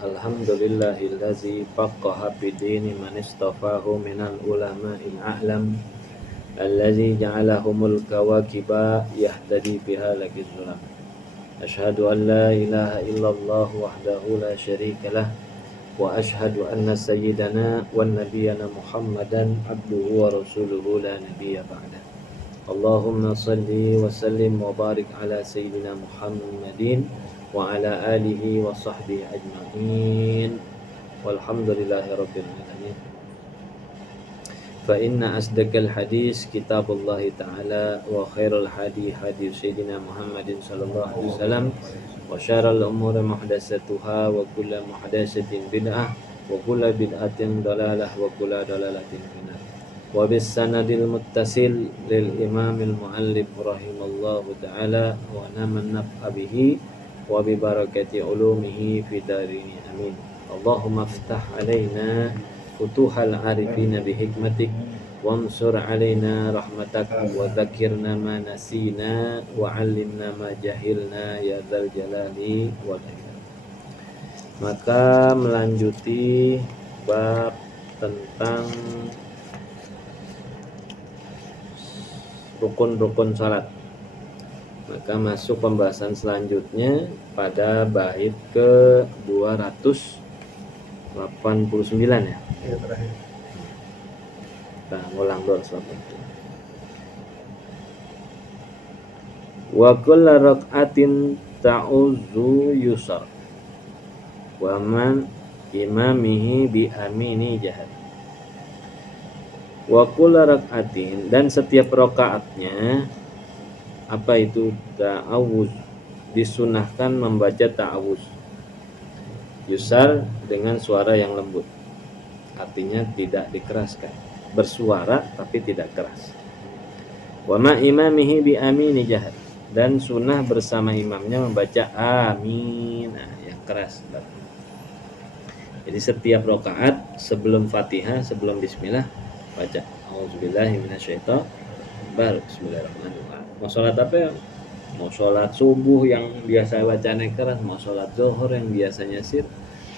Alhamdulillahillazi faqaha bidini man istafahu minal ulama'il a'lam allazi ja'alahumul kawakiba yahtadi biha laki zulam. Ashhadu an la ilaha illallah wahdahu la syarika lah wa ashhadu anna sayyidana wan nabiyyana Muhammadan abduhu wa rasuluhu la nabiyya ba'dah. Allahumma salli wa sallim wa barik ala sayyidina Muhammadin wa ala alihi wa sahbihi ajma'in walhamdulillahi rabbil alamin. Fa inna asdaqal hadis kitabullahi ta'ala wa khairul hadi hadi sayyidina Muhammadin sallallahu alaihi wasallam wa syarrul umuri muhdatsatuha wa kullu muhdatsatin bid'ah wa kullu bid'atin dalalah wa kullu dalalatin finnar. Wa bis sanadil muttasil lil imamil muallif rahimallahu ta'ala wa namanna bihi wa bi barakati ulumihi fi darini amin. Allahumma iftah alaina futuhal arifina bi hikmatik wansur alaina rahmatak wa dzakirna ma nasina wa 'allimna ma jahilna ya dzal jalali wal ikram. Maka melanjuti bab tentang rukun-rukun salat. Maka masuk pembahasan selanjutnya pada bait ke 289 ya. Ya, terakhir. Kita ngulang dulu sebabnya. Wa kullu rak'atin ta'uzu yusar wa man imamihi bi amini jahad. Wa kullu rak'atin, dan setiap rakaatnya apa itu ta'awuz, disunahkan membaca ta'awuz yusar dengan suara yang lembut, artinya tidak dikeraskan, bersuara tapi tidak keras. Wa ma imamihi bi amini jahad, dan sunnah bersama imamnya membaca amin, nah, yang keras. Jadi setiap rakaat sebelum Fatihah, sebelum bismillah baca auzubillahi minasyaitonir, baru bismillahirrahmanirrahim. Mau sholat apa ya? Mau sholat subuh yang biasa bacanya keras, mau sholat zuhur yang biasanya sir,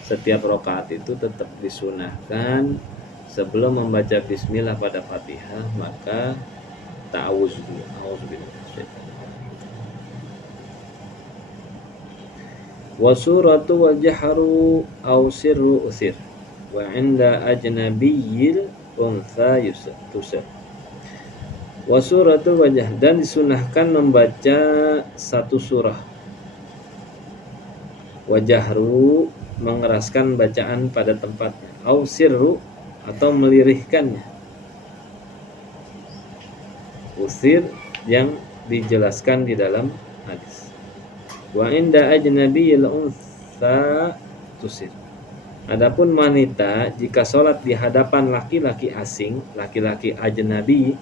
setiap rakaat itu tetap disunahkan sebelum membaca bismillah pada Fatihah maka ta'awuz dulu. Auzubillahi wa suratu wa jahru aw sirru usir wa 'inda ajnabiyyil untha tusir. Wa suratul wajah, dan disunahkan membaca satu surah. Wajahru, mengeraskan bacaan pada tempatnya. Au sirru, atau melirihkannya. Usir, yang dijelaskan di dalam hadis. Wa inda ajnabiyil untha tusir. Adapun wanita jika sholat di hadapan laki-laki asing, laki-laki ajnabi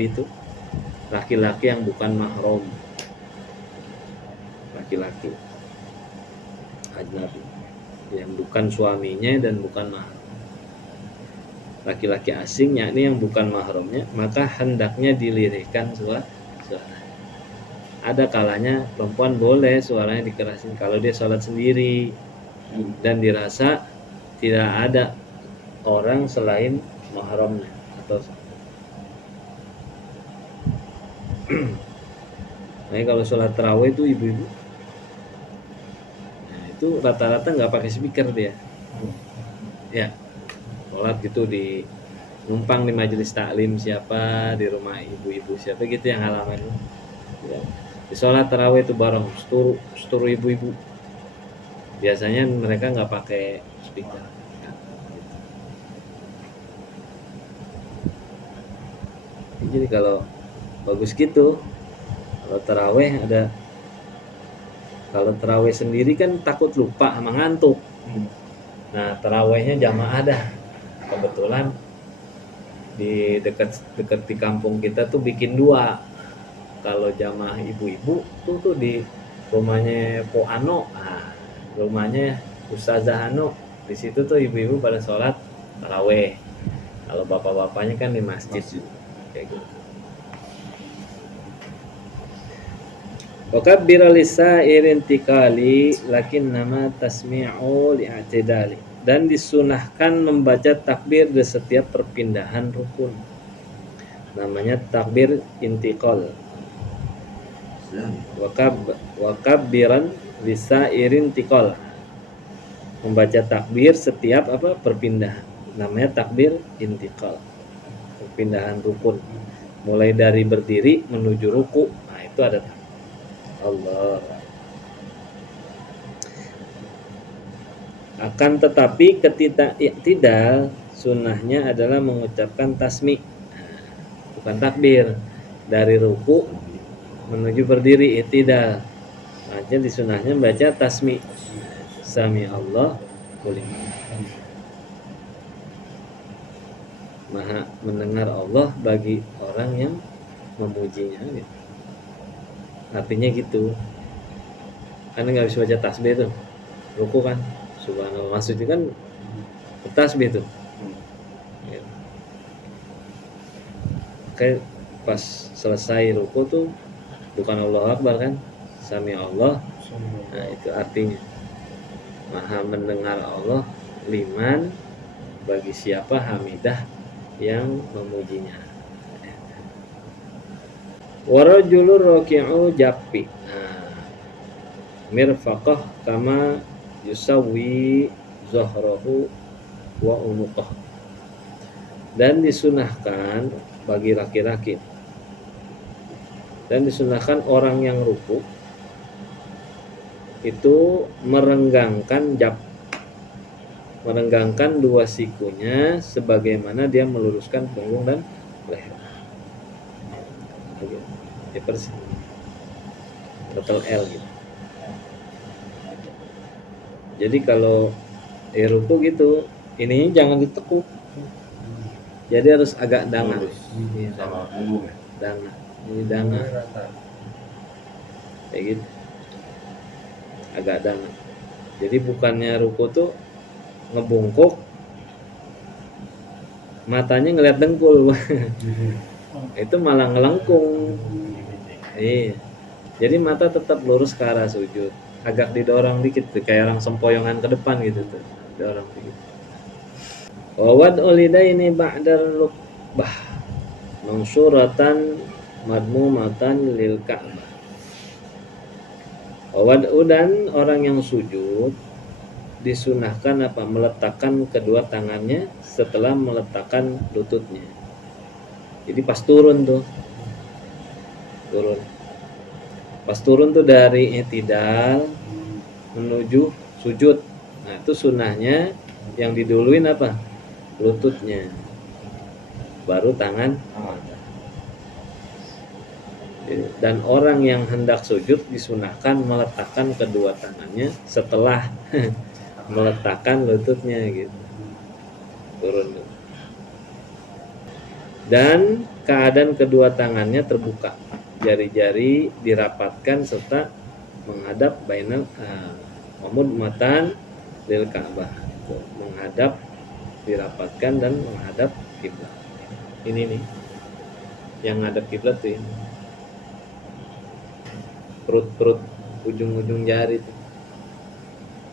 itu laki-laki yang bukan mahram, laki-laki ajnabi yang bukan suaminya dan bukan mahram, laki-laki asing yakni yang bukan mahramnya, maka hendaknya dilirihkan suara. Ada kalanya perempuan boleh suaranya dikerasin kalau dia sholat sendiri dan dirasa tidak ada orang selain mahramnya atau nah, kalau sholat tarawih itu ibu-ibu, nah, itu rata-rata nggak pakai speaker dia, ya sholat gitu di numpang di majelis taklim siapa, di rumah ibu-ibu siapa gitu yang halaman ya. Di sholat tarawih itu bareng seluruh ibu-ibu, biasanya mereka nggak pakai speaker. Jadi kalau bagus gitu, kalau tarawih ada, kalau tarawih sendiri kan takut lupa sama ngantuk. Nah tarawihnya jamaah dah, kebetulan di dekat di kampung kita tuh bikin dua. Kalau jamaah ibu-ibu tuh di rumahnya Po Ano, nah, rumahnya Ustazah Ano, di situ tuh ibu-ibu pada sholat tarawih. Kalau bapak-bapaknya kan di masjid kayak gitu. Wa kabbir lisairin tikali lakin nama tasmi'u li'atidali. Dan disunahkan membaca takbir di setiap perpindahan rukun. Namanya takbir intikal. Wa kabbiran lisairin tikal. Membaca takbir setiap perpindahan. Namanya takbir intikal. Perpindahan rukun. Mulai dari berdiri menuju ruku. Nah, itu ada Allah. Akan tetapi ketika i'tidal sunnahnya adalah mengucapkan tasmi', bukan takbir. Dari ruku menuju berdiri i'tidal. Aja disunahnya baca tasmi'. Sami Allah liman. Maha mendengar Allah bagi orang yang memujinya gitu. Artinya gitu. Kan nggak bisa baca tasbih tuh. Ruku kan subhanallah, maksudnya kan tasbih tuh. Ya. Kayak pas selesai ruku tuh bukan Allahu Akbar kan, Sami Allah. Nah, itu artinya Maha mendengar Allah liman bagi siapa hamidah yang memujinya. Warajulur raki'u japi. Nah, mirfaqah kama yusawi zahrahu wa unuqah. Dan disunahkan bagi laki-laki, dan disunahkan orang yang ruku itu merenggangkan merenggangkan dua sikunya sebagaimana dia meluruskan punggung dan leher. Ya persis total L gitu. Jadi kalau ruku gitu, ininya jangan ditekuk. Jadi harus agak dana. Sama punggung ya. Dana. Ini dana. Kayak gitu. Agak dana. Jadi bukannya ruku tuh ngebungkuk, matanya ngeliat dengkul. Itu malah ngelengkung. Iya. Jadi mata tetap lurus ke arah sujud. Agak didorong dikit tuh, kayak orang sempoyongan ke depan gitu tuh. Dorong dikit. Wawad ulidaini ba'dar rukbah mansuratan madmumatan lil ka'bah. Wawad udan orang yang sujud disunahkan meletakkan kedua tangannya setelah meletakkan lututnya. Jadi pas turun tuh. Pas turun tuh dari i'tidal menuju sujud. Nah, itu sunnahnya yang diduluin lututnya, baru tangan. Dan orang yang hendak sujud disunahkan meletakkan kedua tangannya setelah meletakkan lututnya gitu. Turun. Dan keadaan kedua tangannya terbuka, jari-jari dirapatkan serta menghadap bainal matan lil Ka'bah, menghadap, dirapatkan dan menghadap kiblat. Ini nih yang ngadap kiblat tuh ini. Perut ujung-ujung jari tuh.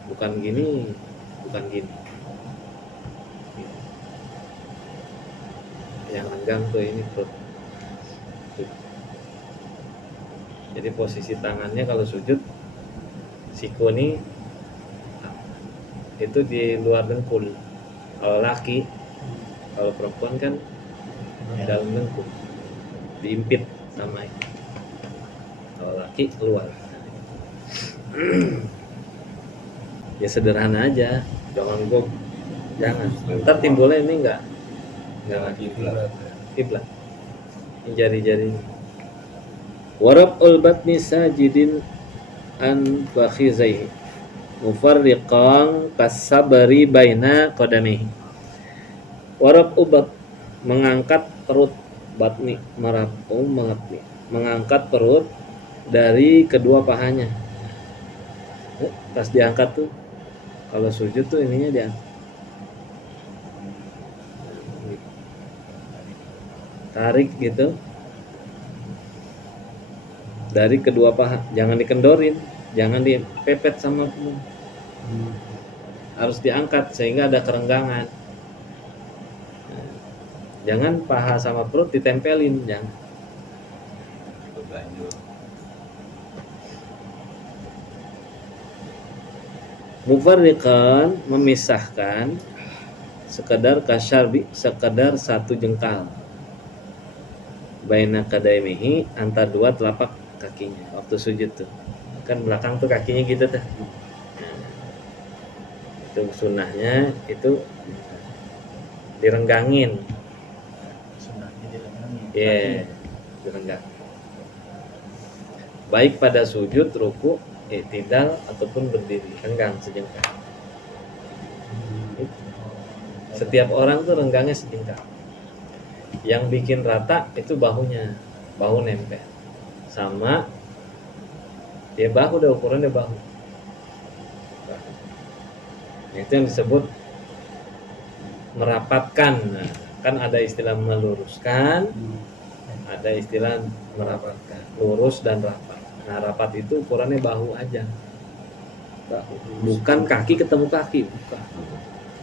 Bukan gini. Yang lenggang tuh ini perut. Jadi posisi tangannya kalau sujud siku ini itu di luar dengkul. Kalau laki, kalau perempuan kan dalam dengkul, diimpit sama ini. Kalau laki keluar. Ya sederhana aja, jangan. Ntar timbulnya ini enggak kiblat. Ini jari-jari. Warabul batni sajidin an fakhizaihi mufarriqan kasabari baina qadamihi. Warab ubat mengangkat perut, batni merapu mengerti, mengangkat perut dari kedua pahanya. Pas diangkat tuh, kalau sujud tuh ininya diangkat, tarik gitu, dari kedua paha, jangan dikendorin, jangan dipepet sama punuk. Harus diangkat sehingga ada kerenggangan. Jangan paha sama perut ditempelin, jangan. Mufarriqan, memisahkan, sekedar kasyarbi, sekedar satu jengkal, baina kadaimihi, antara dua telapak kakinya waktu sujud tuh. Kan belakang tuh kakinya gitu tuh. Itu sunnahnya itu direnggangin. Sunnahnya direnggangin. Iya, direnggang. Baik pada sujud, ruku, i'tidal ataupun berdiri, renggang sejengkal. Setiap orang tuh renggangnya sejengkal. Yang bikin rata itu bahunya, bahu nempel sama ya bahu, udah ukurannya bahu. Itu yang disebut merapatkan. Nah, kan ada istilah meluruskan, ada istilah merapatkan, lurus dan rapat. Nah, rapat itu ukurannya bahu aja, bahu. Bukan kaki ketemu kaki, bukan.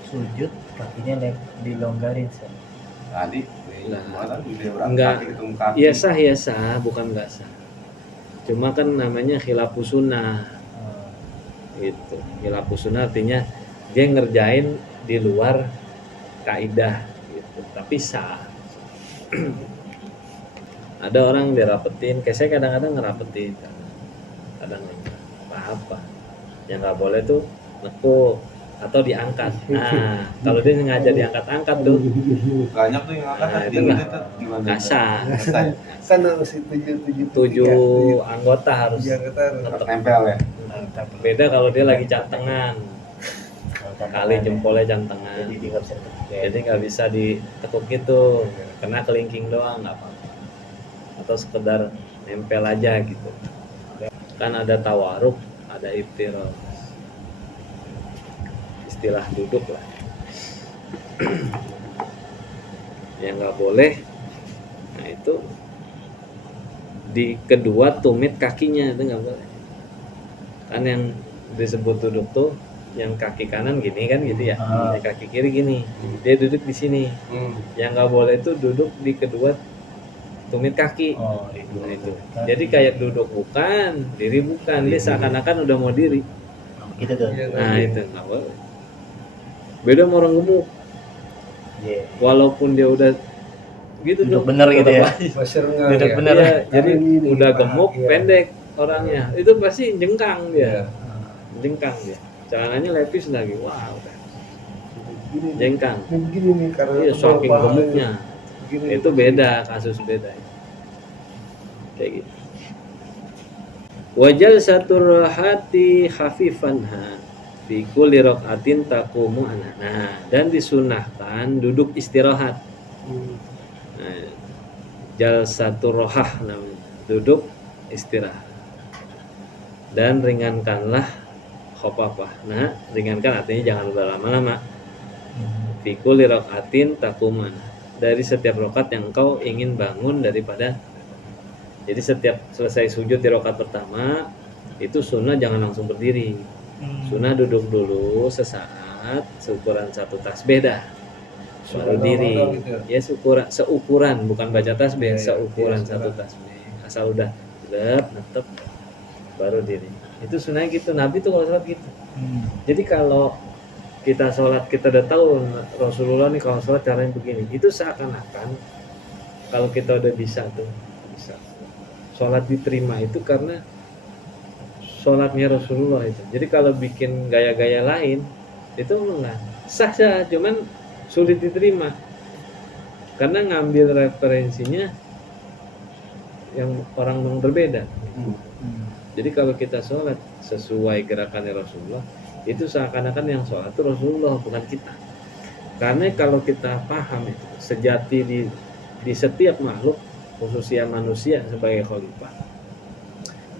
Sujud kakinya dilonggarin sih. Tadi Enggak, iya sah, bukan enggak sah. Cuma kan namanya khilafus sunnah. Gitu. Khilafus sunnah artinya dia ngerjain di luar kaidah gitu, tapi sah. Ada orang dirapetin, kayak saya kadang-kadang ngerapetin, kadang apa-apa. Yang nggak boleh tuh nekuk atau diangkat. Nah, kalau dia sengaja diangkat-angkat tuh, banyak tuh yang angkat. Nah, itu nggak sah. Kan harus 7 anggota harus tetap Nempel ya. beda kalau dia lagi cantengan, kali jempolnya cantengan, jadi nggak bisa ditekuk gitu, kena kelingking doang nggak apa-apa, atau sekedar nempel aja gitu. Kan ada tawaruk, ada iftiroz, istilah duduk lah. Yang nggak boleh, nah itu di kedua tumit kakinya, itu nggak boleh. Kan yang disebut duduk tuh yang kaki kanan gini kan gitu ya, yang kaki kiri gini, dia duduk di sini. Yang nggak boleh itu duduk di kedua tumit kaki. Nah, itu jadi kayak duduk bukan, diri bukan, dia seakan-akan udah mau diri. Gitu tuh. Nah itu nggak boleh. Beda sama orang gemuk, walaupun dia udah gitu Duduk tuh, bener gitu ya. Duduk bener. Iya, jadi Gini, udah Pak. gemuk, Iya. pendek orangnya, itu pasti jengkang dia, Iya. jengkang dia. Celananya lepis lagi, wow, jengkang. Begini nih karena Iya, saking pahanya. gemuknya. Begini. Itu beda, kasus beda. Kayak gitu. Wajal satur hati khafifanha fi kulli raqatin taqumu ana. Nah, dan disunahkan duduk istirahat. Nah, jalsatur rohah namanya, duduk istirahat. Dan ringankanlah khafafah. Nah, ringankan artinya jangan berlama-lama. Fi kulli raqatin taqumu ana. Dari setiap rakaat yang engkau ingin bangun daripada. Jadi setiap selesai sujud di rakaat pertama, itu sunnah jangan langsung berdiri. Sunnah duduk dulu sesaat, seukuran satu tasbih dah, baru diri. Ya seukuran, bukan baca tasbih, seukuran satu tasbih. Asal udah netep, baru diri. Itu sunnah gitu. Nabi tuh kalau sholat gitu. Jadi kalau kita sholat, kita udah tahu Rasulullah nih kalau sholat caranya begini. Itu seakan-akan kalau kita udah bisa tuh, bisa. Sholat diterima itu karena sholatnya Rasulullah itu. Jadi kalau bikin gaya-gaya lain itu enggak sah, cuman sulit diterima karena ngambil referensinya yang orang berbeda. Jadi kalau kita sholat sesuai gerakannya Rasulullah, itu seakan-akan yang sholat itu Rasulullah, bukan kita. Karena kalau kita paham itu sejati di setiap makhluk, khususnya manusia sebagai khalifah,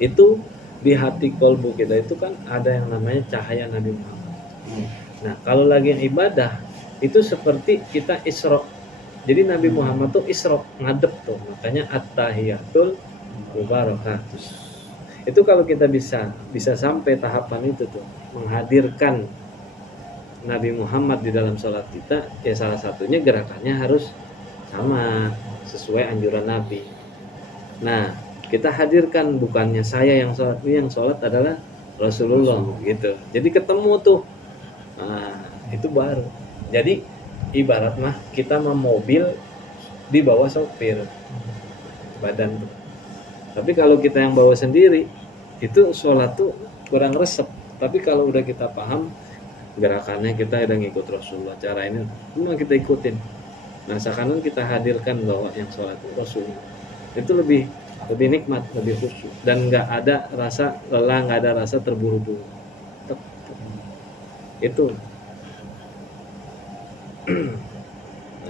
itu di hati kolbu kita itu kan ada yang namanya cahaya Nabi Muhammad. Nah, kalau lagi ibadah itu seperti kita isra. Jadi Nabi Muhammad tuh isra, ngadep tuh. Makanya at-tahiyatul wabarakatuh. Itu kalau kita bisa sampai tahapan itu tuh, menghadirkan Nabi Muhammad di dalam sholat kita, ya salah satunya gerakannya harus sama sesuai anjuran Nabi. Nah, kita hadirkan, bukannya saya yang sholat, ini yang sholat adalah Rasulullah gitu. Jadi ketemu tuh. Nah, itu baru. Jadi ibarat mah kita mau mobil di bawah sopir badan tuh. Tapi kalau kita yang bawa sendiri, itu sholat tuh kurang resep. Tapi kalau udah kita paham gerakannya, kita udah ngikut Rasulullah, cara ini memang kita ikutin. Nah, seakan kita hadirkan bahwa yang sholat itu Rasulullah, itu lebih nikmat, lebih khusyuk, dan nggak ada rasa lelah, nggak ada rasa terburu-buru. Itu.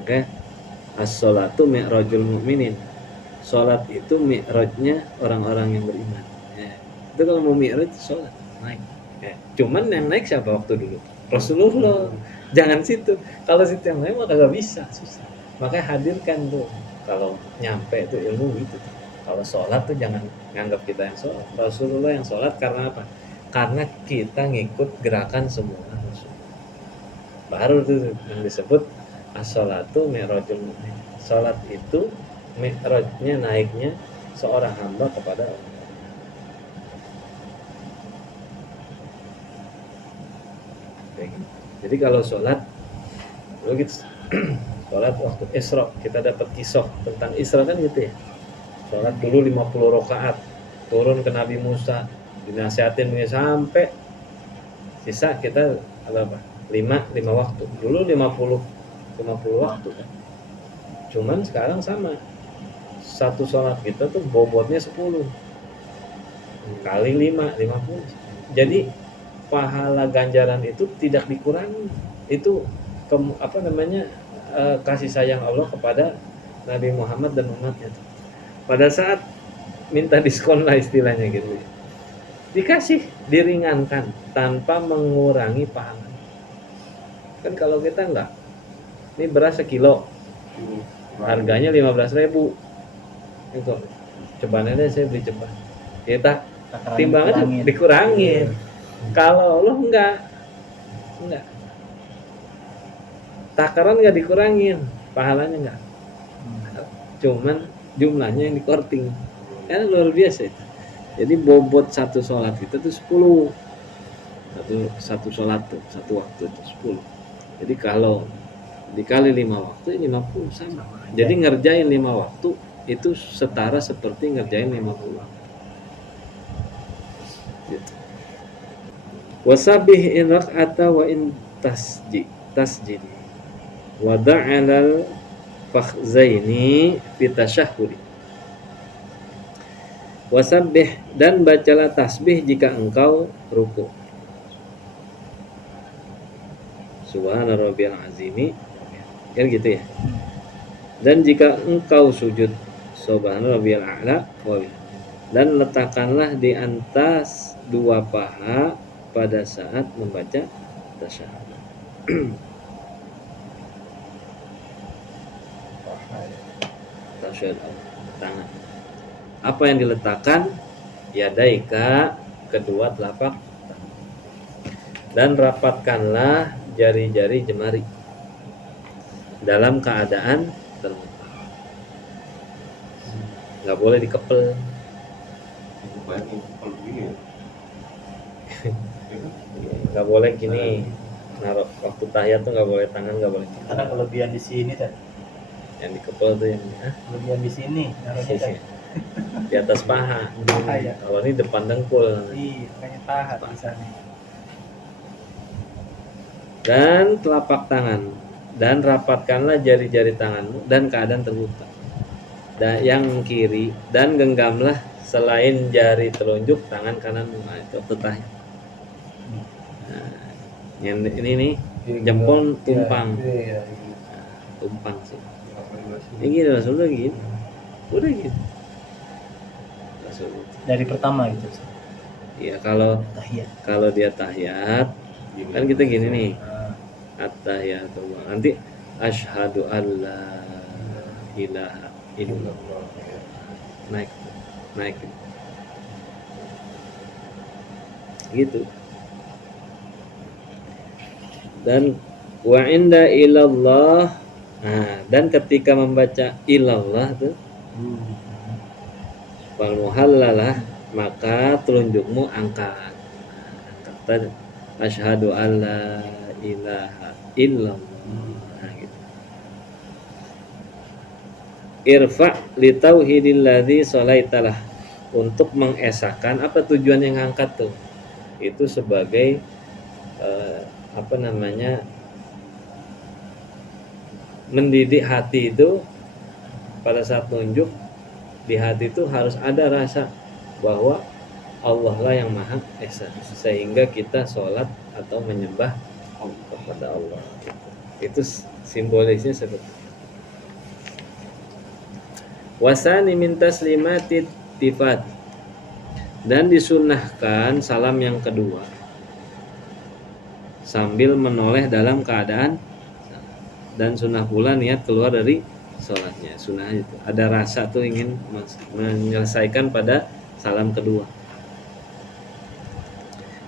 Oke. As-sholatu mi'rajul mu'minin. Sholat itu mi'rajnya orang-orang yang beriman. Ya. Itu kalau mau mi'raj sholat naik. Ya. Cuman yang naik siapa waktu dulu? Rasulullah. Jangan situ. Kalau situ yang lain mah kagak bisa, susah. Makanya hadirkan tuh. Kalau nyampe itu ilmu gitu. Kalau sholat tuh jangan nganggap kita yang sholat. Rasulullah yang sholat karena apa? Karena kita ngikut gerakan semua Rasul. Baru tuh yang disebut as-sholatu mi'rajul mu'min. Sholat itu mi'rajnya, naiknya seorang hamba kepada Allah. Jadi kalau sholat, begitu. Sholat waktu Isra, kita dapat kisah tentang Isra kan gitu ya. Sholat dulu 50 rakaat, turun ke Nabi Musa, dinasihatin sampai sisa kita apa? 5 waktu. Dulu 50 waktu kan. Cuman sekarang sama. Satu sholat kita tuh bobotnya 10 kali 5, 50. Jadi pahala ganjaran itu tidak dikurangi. Itu kasih sayang Allah kepada Nabi Muhammad dan umatnya. Pada saat minta diskon lah istilahnya gitu ya, dikasih, diringankan tanpa mengurangi pahala. Kan kalau kita enggak, ini beras sekilo harganya 15.000, itu cobaan aja saya beli cepat, kita timbangannya dikurangin. Kalau Allah enggak, takaran enggak dikurangin, pahalanya enggak, cuman jumlahnya yang dikorting. Kan luar biasa itu. Jadi bobot satu sholat kita tuh 10. Satu sholat tuh, satu waktu itu 10. Jadi kalau dikali 5 waktu 50 sama. Jadi ngerjain 5 waktu itu setara seperti ngerjain 50 waktu. Gitu. Wasabih in rak'ata wa in tasjid. Wa da'alal fakhzaini fi tasyahhud. Wasabbih, dan bacalah tasbih jika engkau ruku. Subhana rabbiyal azimi, kan gitu ya. Dan jika engkau sujud, subhana rabbiyal a'la, dan letakkanlah di atas dua paha pada saat membaca tasyahud. Tasyahud tangan. Apa yang diletakkan? Yadaika, kedua telapak tangan. Dan rapatkanlah jari-jari jemari dalam keadaan terbuka. Nggak boleh dikepel. Nggak boleh gini. Naruh waktu tahiyat tuh nggak boleh, tangan nggak boleh. Karena kelebihan di sini kan. Yang dikepel tuh yang Kelebihan di sini. Naruhnya kan. Di atas paha. Ya. Kalau ini depan dengkul. Iya, makanya paha di sana. Dan telapak tangan, dan rapatkanlah jari-jari tanganmu dan keadaan terbuka. Dan yang kiri, dan genggamlah selain jari telunjuk tangan kananmu. Nah, itu tahiyat. Nah, yang ini nih jempol tumpang. Tumpang sih. Ini gini Rasulullah gini. Udah gitu. Rasulullah. Dari pertama gitu. Iya, kalau dia tahiyat kan kita gini nih. At-tahiyatullah. Nanti asyhadu alla ilaha illallah. Naik. naik gitu. Dan wa inda ilallah, nah, dan ketika membaca ilallah tuh wal muhallalah, maka telunjukmu angkat tadi asyhadu alla ilaha illallah. Nah, gitu. Irfa li tauhidil ladzi sholaitalah, untuk mengesahkan apa tujuan yang angkat tuh, itu sebagai apa namanya, mendidik hati itu. Pada saat nunjuk di hati itu harus ada rasa bahwa Allah lah yang maha esa, sehingga kita sholat atau menyembah kepada Allah. Itu simbolisnya seperti itu. Wasani min taslimati tifat, dan disunahkan salam yang kedua sambil menoleh dalam keadaan, dan sunnah pula niat keluar dari sholatnya. Sunnah itu ada rasa tuh ingin menyelesaikan pada salam kedua,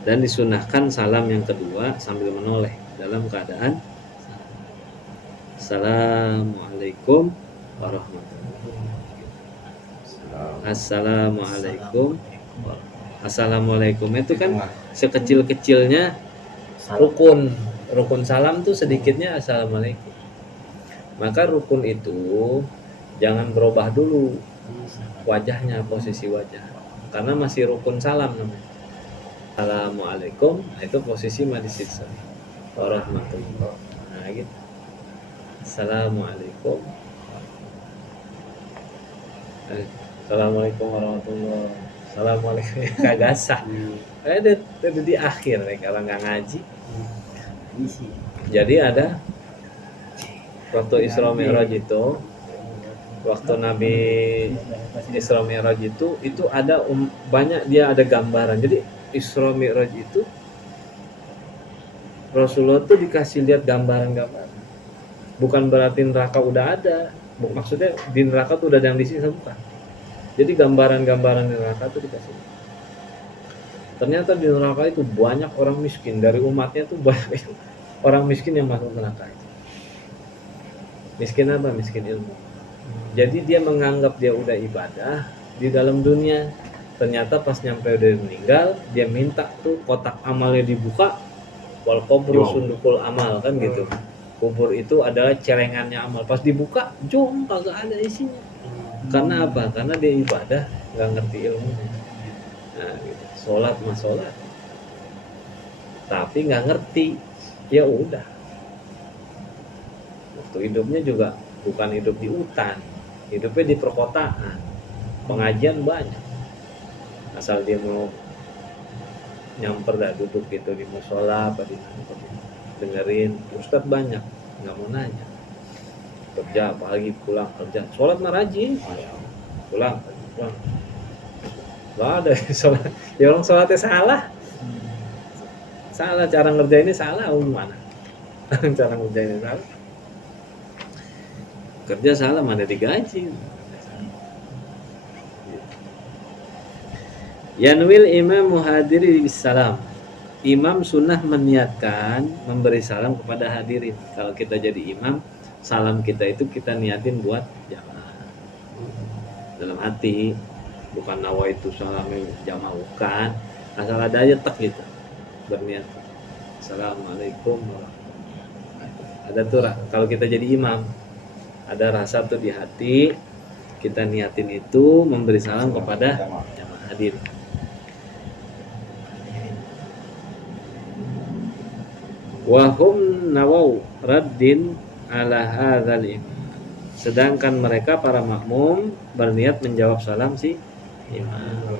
dan disunahkan salam yang kedua sambil menoleh dalam keadaan Assalamualaikum warahmatullahi wabarakatuh. Assalamualaikum. Assalamualaikum itu kan sekecil-kecilnya rukun salam tuh sedikitnya assalamualaikum. Maka rukun itu jangan berubah dulu wajahnya, posisi wajah, karena masih rukun salam namanya. Assalamualaikum, nah itu posisi madisitsa warahmatullah. Nah gitu. Assalamualaikum. Assalamualaikum warahmatullah. Assalamualaikum. Kagak sah. Ada di akhir kalau nggak ngaji. Jadi ada waktu Isra Mi'raj itu, waktu Nabi Isra Mi'raj itu ada banyak, dia ada gambaran. Jadi Isra Mi'raj itu Rasulullah tuh dikasih lihat gambaran-gambaran. Bukan berarti neraka udah ada. Maksudnya di neraka tuh udah ada yang disiksa, bukan. Jadi gambaran-gambaran di neraka tuh dikasih. Ternyata di neraka itu banyak orang miskin, dari umatnya tuh banyak orang miskin yang masuk neraka itu. Miskin apa? Miskin ilmu. Jadi dia menganggap dia udah ibadah di dalam dunia. Ternyata pas nyampe udah meninggal, dia minta tuh kotak amalnya dibuka. Wal qabru sundukul amal, kan gitu. Kubur itu adalah celengannya amal. Pas dibuka, jom kagak ada isinya. Karena apa? Karena dia ibadah, nggak ngerti ilmunya. Nah, gitu. Sholat mah sholat, tapi nggak ngerti. Ya udah. Waktu hidupnya juga bukan hidup di hutan, hidupnya di perkotaan. Pengajian banyak. Asal dia mau nyamper dah, duduk gitu di musola apa di dengerin ustadz banyak, nggak mau nanya. Kerja pagi pulang kerja, sholat mah rajin, pulang nggak ada sholat. Ya orang sholatnya salah cara ngerjainnya salah. Gimana cara ngerjainnya salah, kerja salah mana digaji. Yanwil imam muhadiri bisalam, imam sunnah meniatkan memberi salam kepada hadirin. Kalau kita jadi imam, salam kita itu kita niatin buat jamaah dalam hati, bukan nawaitu salamnya jamaah, bukan. Asal ada aja tek gitu, berniat Assalamualaikum warahmatullahi wabarakatuh. Ada tuh kalau kita jadi imam, ada rasa tuh di hati, kita niatin itu memberi salam kepada jamaah hadirin. Wahum nawau raddin ala hadzal imam, sedangkan mereka para makmum berniat menjawab salam si imam.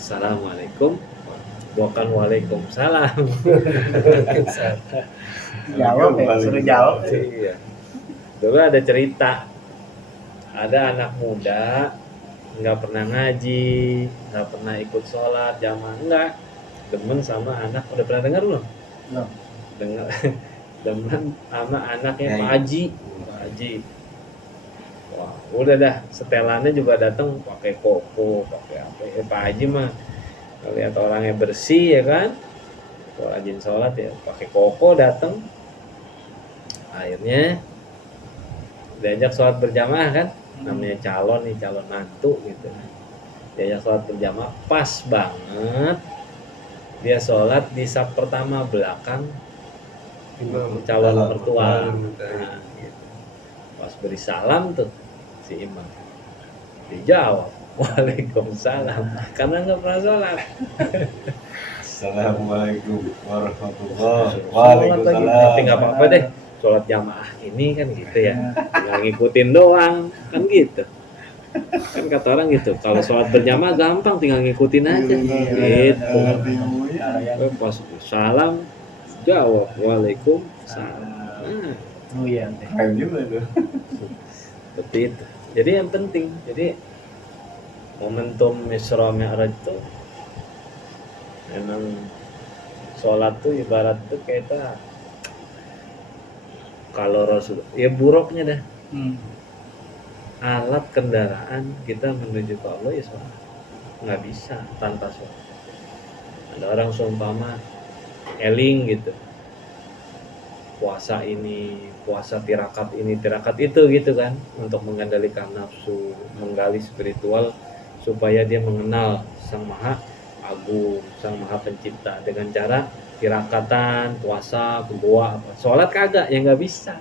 Assalamualaikum, bukan waalaikumsalam. Jawab ya, suruh jawab. Iya. Dulu ada cerita, ada anak muda nggak pernah ngaji, nggak pernah ikut sholat jamaah, enggak, demen sama anak. Udah pernah dengar belum? Belum. Dengar. Demen sama anaknya Pak Haji. Wah, udah dah, setelannya juga datang pakai koko, pakai apa? Pak Haji mah lihat orangnya bersih ya kan, rajin sholat ya, pakai koko datang. Akhirnya diajak sholat berjamaah kan, namanya calon nih, calon mantu gitu. Diajak sholat berjamaah, pas banget dia sholat di saf pertama belakang calon mertua. Nah, gitu. Pas beri salam tuh si imam dijawab Waalaikumsalam karena nggak pernah sholat. Assalamualaikum warahmatullahi Sholat lagi, wabarakatuh. tapi nggak apa-apa deh, sholat jamaah ini kan gitu ya, tinggal ngikutin doang kan gitu. Kan kata orang gitu, kalau sholat berjamaah gampang, tinggal ngikutin aja gitu. Pas salam jawab Waalaikumsalam. Nah, Oh iya teh. Keren juga tuh. seperti itu. Jadi yang penting, jadi momentum Isra Mi'raj itu memang sholat tuh ibarat tuh kita kalau Rasul ya buruknya dah alat kendaraan kita menuju ke Allah ya sholat, nggak bisa tanpa sholat. Ada orang seumpama eling gitu, puasa ini, puasa tirakat ini, tirakat itu gitu kan, untuk mengendalikan nafsu, menggali spiritual supaya dia mengenal Sang Maha Agung, Sang Maha Pencipta dengan cara tirakatan, puasa, berdoa, sholat kagak, ya nggak bisa.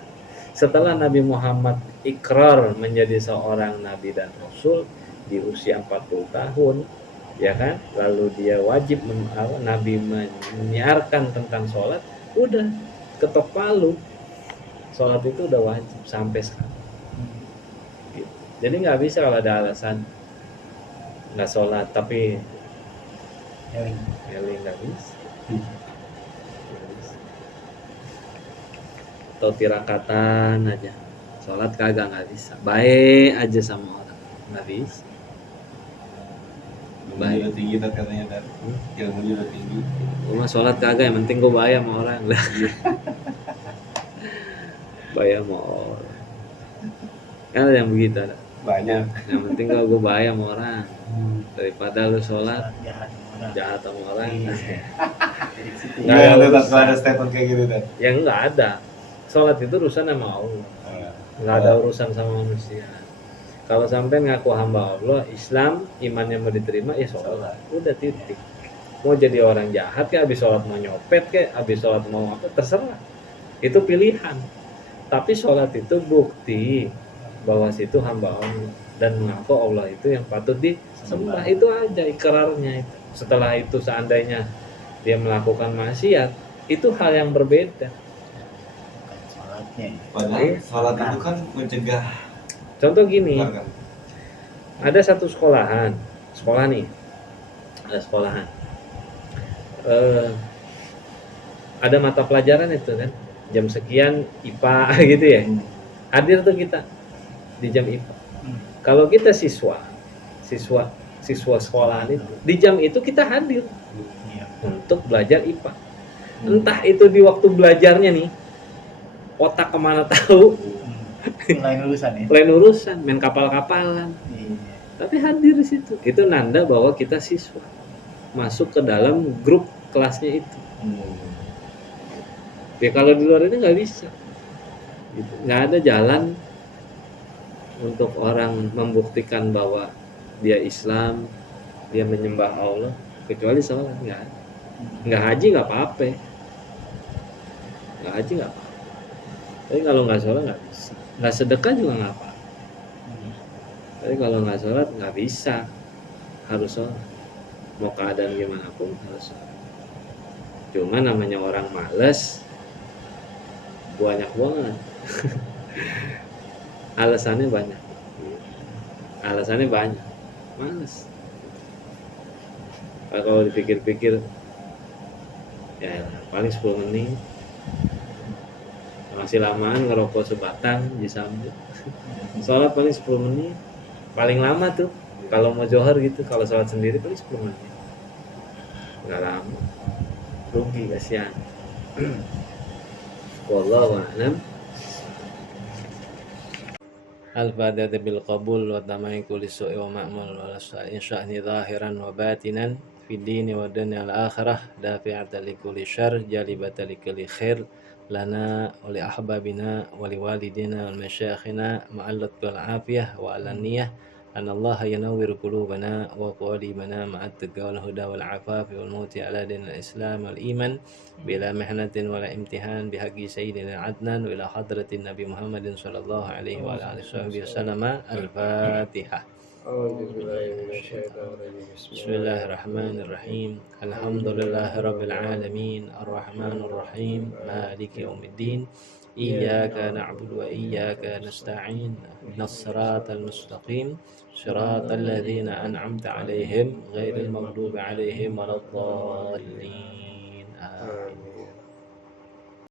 Setelah Nabi Muhammad ikrar menjadi seorang Nabi dan Rasul di usia 40 tahun, ya kan, lalu dia wajib Nabi menyiarkan tentang sholat, udah ketok palu, sholat itu udah wajib sampai sekarang. Gitu. Jadi nggak bisa kalau ada alasan nggak sholat tapi eling, nggak bisa. Atau tirakatan aja, sholat kagak, nggak bisa. Baik aja sama orang, nggak bisa. Ilmunya udah tinggi kan katanya dan ilmunya udah tinggi. Gua mah sholat kagak, yang penting gua bayar sama orang lah. Bayar sama orang. Kan ada yang begitu ada. Banyak. Yang penting kalau gua bayar sama orang daripada lu sholat Jahat orang. jahat sama orang. Iya. Nggak Iya, ada tetap urusan. ada statement kayak gitu dan. Yang nggak ada. Sholat itu urusan sama Allah. Nggak ada urusan sama manusia. Kalau sampai ngaku hamba Allah, Islam, imannya mau diterima, ya sholat. Udah titik. Mau jadi orang jahat kayak habis sholat mau nyopet kayak habis sholat mau apa, terserah. Itu pilihan. Tapi sholat itu bukti bahwa situ hamba Allah dan mengaku Allah itu yang patut disembah. Itu aja ikrarnya itu. Setelah itu seandainya dia melakukan maksiat, itu hal yang berbeda. Sholatnya. Padahal sholat itu kan mencegah. Contoh gini, Benar kan? ada satu sekolah nih, ada sekolahan. Ada mata pelajaran itu kan, jam sekian IPA gitu ya. Hadir tuh kita di jam IPA. Kalau kita siswa sekolahan itu, di jam itu kita hadir Iya. untuk belajar IPA. Entah itu di waktu belajarnya nih, otak kemana tahu, Lain urusan ya. lain urusan, main kapal-kapalan. Iya. Tapi hadir di situ. Itu nanda bahwa kita siswa masuk ke dalam grup kelasnya itu. Ya kalau di luar itu nggak bisa. Gitu. Nggak ada jalan untuk orang membuktikan bahwa dia Islam, dia menyembah Allah, kecuali sholat. Nggak ada. Nggak haji nggak apa-apa. Nggak haji nggak apa-apa. Tapi kalau nggak sholat nggak bisa. Nggak sedekah juga nggak apa-apa. Tapi kalau nggak sholat nggak bisa, harus sholat. Mau keadaan gimana pun harus sholat. Cuma namanya orang males, banyak banget. Alasannya banyak. Alasannya banyak. Males. Kalau dipikir-pikir, ya paling 10 menit. Masih lamaan ngerokok sebatang disambut. Sholat paling 10 menit. Paling lama tuh kalau mau johar gitu, kalau sholat sendiri paling 10 menit. Nggak lama. Rugi, kasihan. Wallahu a'lam. الفاتحة بالقبول وتمام كل سوء ومأمل وإن شأني ظاهرا وباطنا في الدين والدنيا الآخرة دافعة لكل شر جالبة لكل خير لنا ولأحبابنا ولوالدنا والمشايخنا مع اللطف والعافية وعلى النية أن الله ينور قلوبنا وقوالبنا مع التقوى والهدى والعفاف والموت على دين الإسلام والإيمان بلا محنة ولا امتحان بحق سيدنا عدنان وإلى حضرة النبي محمد صلى الله عليه وعلى آله وصحبه وسلم. الفاتحة. بسم الله الرحمن الرحيم. الحمد لله رب العالمين الرحمن الرحيم مالك يوم الدين إياك نعبد وإياك نستعين اهدنا الصراط المستقيم صراط الذين أنعمت عليهم غير المغضوب عليهم ولا الضالين آمين.